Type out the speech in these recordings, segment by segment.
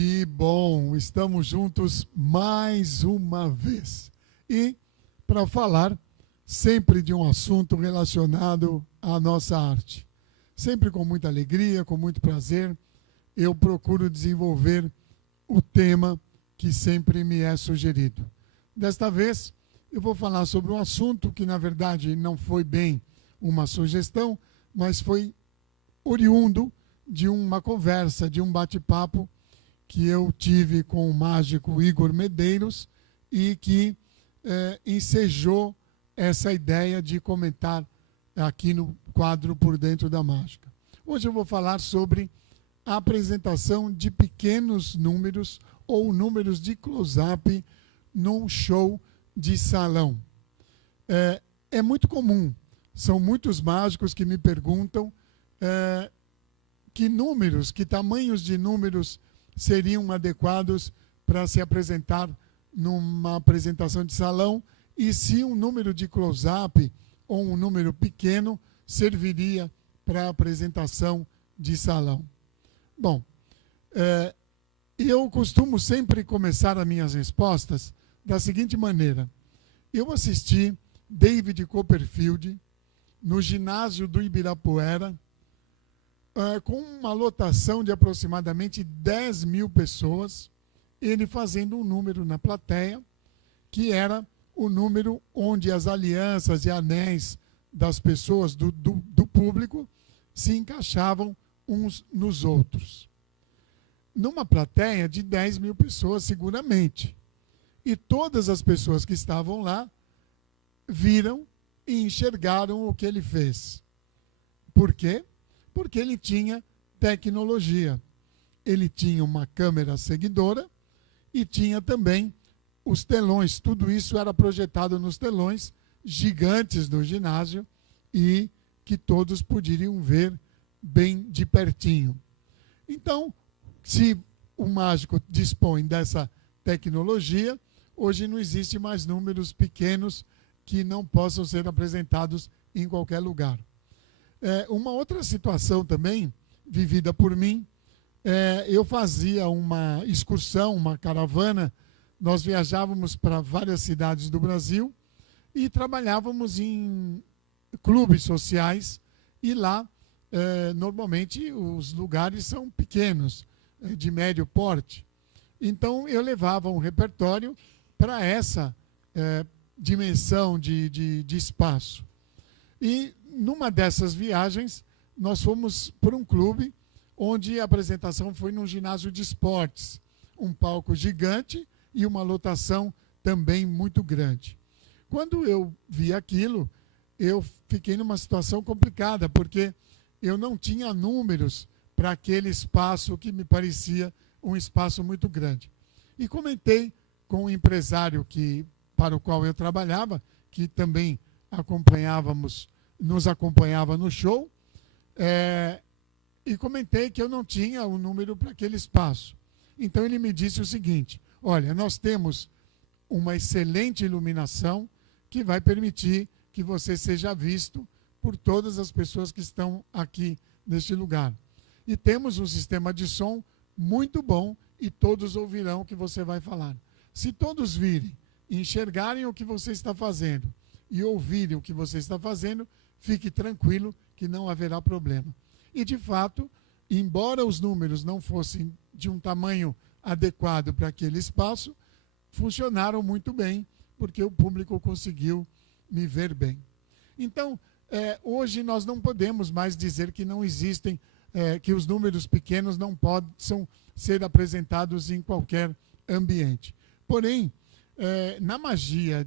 Que bom, estamos juntos mais uma vez. E para falar sempre de um assunto relacionado à nossa arte. Sempre com muita alegria, com muito prazer, eu procuro desenvolver o tema que sempre me é sugerido. Desta vez, eu vou falar sobre um assunto que, na verdade, não foi bem uma sugestão, mas foi oriundo de uma conversa, de um bate-papo que eu tive com o mágico Igor Medeiros e que ensejou essa ideia de comentar aqui no quadro Por Dentro da Mágica. Hoje eu vou falar sobre a apresentação de pequenos números ou números de close-up num show de salão. É muito comum, são muitos mágicos que me perguntam que números, que tamanhos de números seriam adequados para se apresentar numa apresentação de salão e se um número de close-up ou um número pequeno serviria para a apresentação de salão. Bom, eu costumo sempre começar as minhas respostas da seguinte maneira. Eu assisti David Copperfield no ginásio do Ibirapuera com uma lotação de aproximadamente 10 mil pessoas, ele fazendo um número na plateia, que era o número onde as alianças e anéis das pessoas, do público, se encaixavam uns nos outros. Numa plateia de 10 mil pessoas, seguramente. E todas as pessoas que estavam lá viram e enxergaram o que ele fez. Por quê? Porque ele tinha tecnologia. Ele tinha uma câmera seguidora e tinha também os telões. Tudo isso era projetado nos telões gigantes do ginásio e que todos poderiam ver bem de pertinho. Então, se o mágico dispõe dessa tecnologia, hoje não existe mais números pequenos que não possam ser apresentados em qualquer lugar. Uma outra situação também, vivida por mim, eu fazia uma excursão, uma caravana, nós viajávamos para várias cidades do Brasil e trabalhávamos em clubes sociais e lá, normalmente, os lugares são pequenos, de médio porte. Então, eu levava um repertório para essa dimensão de espaço. E numa dessas viagens, nós fomos para um clube onde a apresentação foi num ginásio de esportes, um palco gigante e uma lotação também muito grande. Quando eu vi aquilo, eu fiquei numa situação complicada, porque eu não tinha números para aquele espaço que me parecia um espaço muito grande. E comentei com o empresário para o qual eu trabalhava, que também nos acompanhava no show, e comentei que eu não tinha o número para aquele espaço. Então ele me disse o seguinte: olha, nós temos uma excelente iluminação que vai permitir que você seja visto por todas as pessoas que estão aqui neste lugar. E temos um sistema de som muito bom e todos ouvirão o que você vai falar. Se todos virem, enxergarem o que você está fazendo e ouvirem o que você está fazendo, fique tranquilo que não haverá problema. E, de fato, embora os números não fossem de um tamanho adequado para aquele espaço, funcionaram muito bem, porque o público conseguiu me ver bem. Então, hoje nós não podemos mais dizer que não existem, que os números pequenos não possam ser apresentados em qualquer ambiente. Porém, na magia,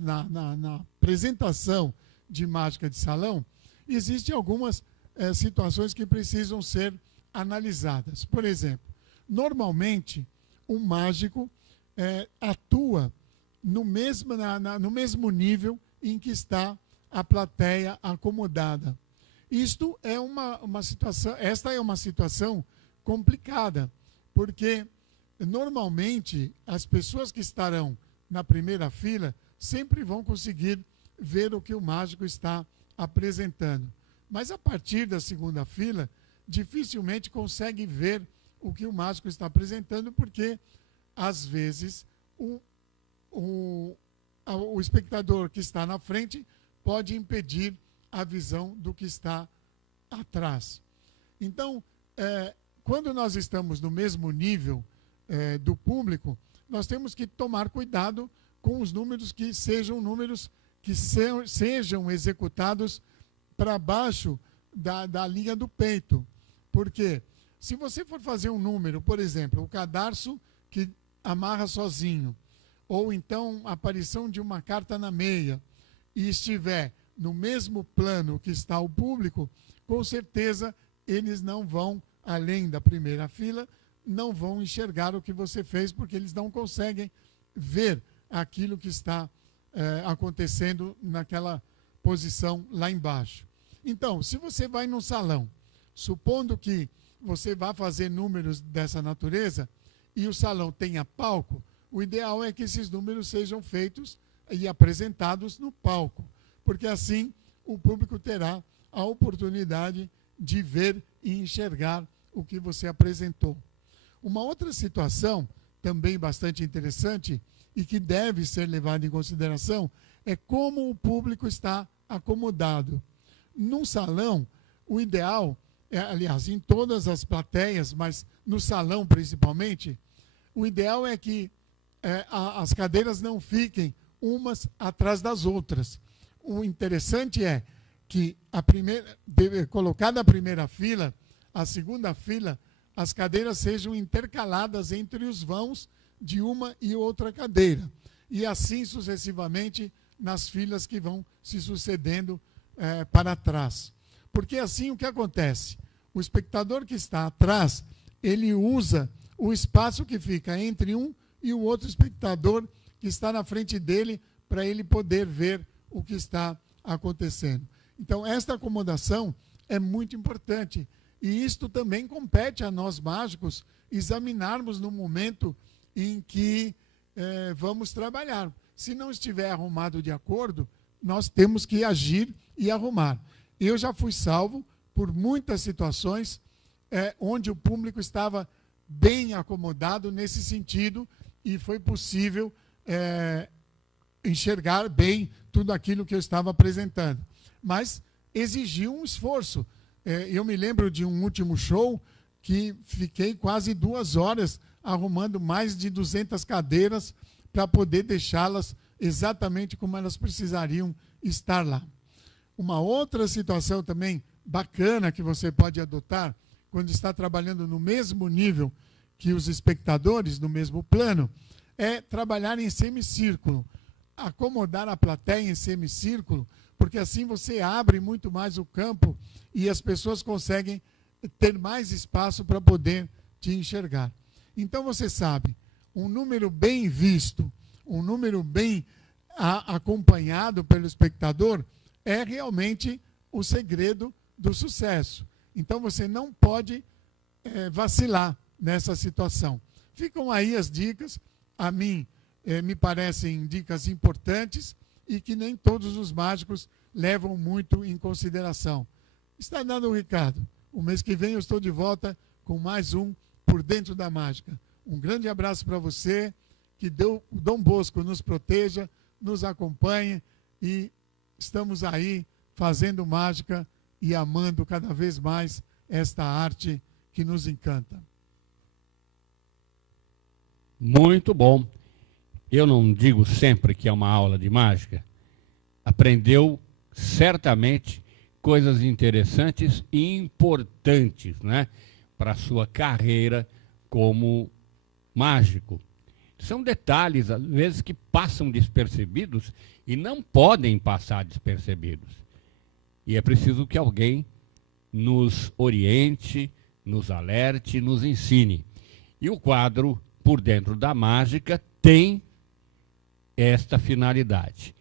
na apresentação de mágica de salão, existem algumas situações que precisam ser analisadas. Por exemplo, normalmente, um mágico atua no mesmo nível em que está a plateia acomodada. Esta é uma situação complicada, porque normalmente as pessoas que estarão na primeira fila sempre vão conseguir ver o que o mágico está apresentando. Mas a partir da segunda fila, dificilmente consegue ver o que o mágico está apresentando, porque, às vezes, o espectador que está na frente pode impedir a visão do que está atrás. Então, quando nós estamos no mesmo nível do público, nós temos que tomar cuidado com os números que sejam números que sejam executados para baixo da linha do peito. Porque se você for fazer um número, por exemplo, o cadarço que amarra sozinho, ou então a aparição de uma carta na meia, e estiver no mesmo plano que está o público, com certeza eles não vão, além da primeira fila, não vão enxergar o que você fez, porque eles não conseguem ver aquilo que está acontecendo naquela posição lá embaixo. Então, se você vai num salão, supondo que você vá fazer números dessa natureza e o salão tenha palco, o ideal é que esses números sejam feitos e apresentados no palco, porque assim o público terá a oportunidade de ver e enxergar o que você apresentou. Uma outra situação, também bastante interessante e que deve ser levada em consideração, é como o público está acomodado. Num salão, o ideal, aliás, em todas as plateias, mas no salão principalmente, o ideal é que as cadeiras não fiquem umas atrás das outras. O interessante é que colocada a primeira fila, a segunda fila, as cadeiras sejam intercaladas entre os vãos de uma e outra cadeira. E assim sucessivamente nas filas que vão se sucedendo para trás. Porque assim o que acontece? O espectador que está atrás, ele usa o espaço que fica entre um e o outro espectador que está na frente dele para ele poder ver o que está acontecendo. Então, esta acomodação é muito importante. E isto também compete a nós mágicos examinarmos no momento em que vamos trabalhar. Se não estiver arrumado de acordo, nós temos que agir e arrumar. Eu já fui salvo por muitas situações onde o público estava bem acomodado nesse sentido e foi possível enxergar bem tudo aquilo que eu estava apresentando. Mas exigiu um esforço. Eu me lembro de um último show que fiquei quase 2 horas arrumando mais de 200 cadeiras para poder deixá-las exatamente como elas precisariam estar lá. Uma outra situação também bacana que você pode adotar quando está trabalhando no mesmo nível que os espectadores, no mesmo plano, é trabalhar em semicírculo, acomodar a plateia em semicírculo, porque assim você abre muito mais o campo e as pessoas conseguem ter mais espaço para poder te enxergar. Então você sabe, um número bem visto, um número bem acompanhado pelo espectador é realmente o segredo do sucesso. Então você não pode vacilar nessa situação. Ficam aí as dicas, a mim me parecem dicas importantes e que nem todos os mágicos levam muito em consideração. Está dado o recado. O mês que vem eu estou de volta com mais um Por Dentro da Mágica. Um grande abraço para você, que o Dom Bosco nos proteja, nos acompanhe e estamos aí fazendo mágica e amando cada vez mais esta arte que nos encanta. Muito bom. Eu não digo sempre que é uma aula de mágica. Aprendeu certamente coisas interessantes e importantes, né, para a sua carreira como mágico. São detalhes, às vezes, que passam despercebidos e não podem passar despercebidos. E é preciso que alguém nos oriente, nos alerte, nos ensine. E o quadro Por Dentro da Mágica tem esta finalidade.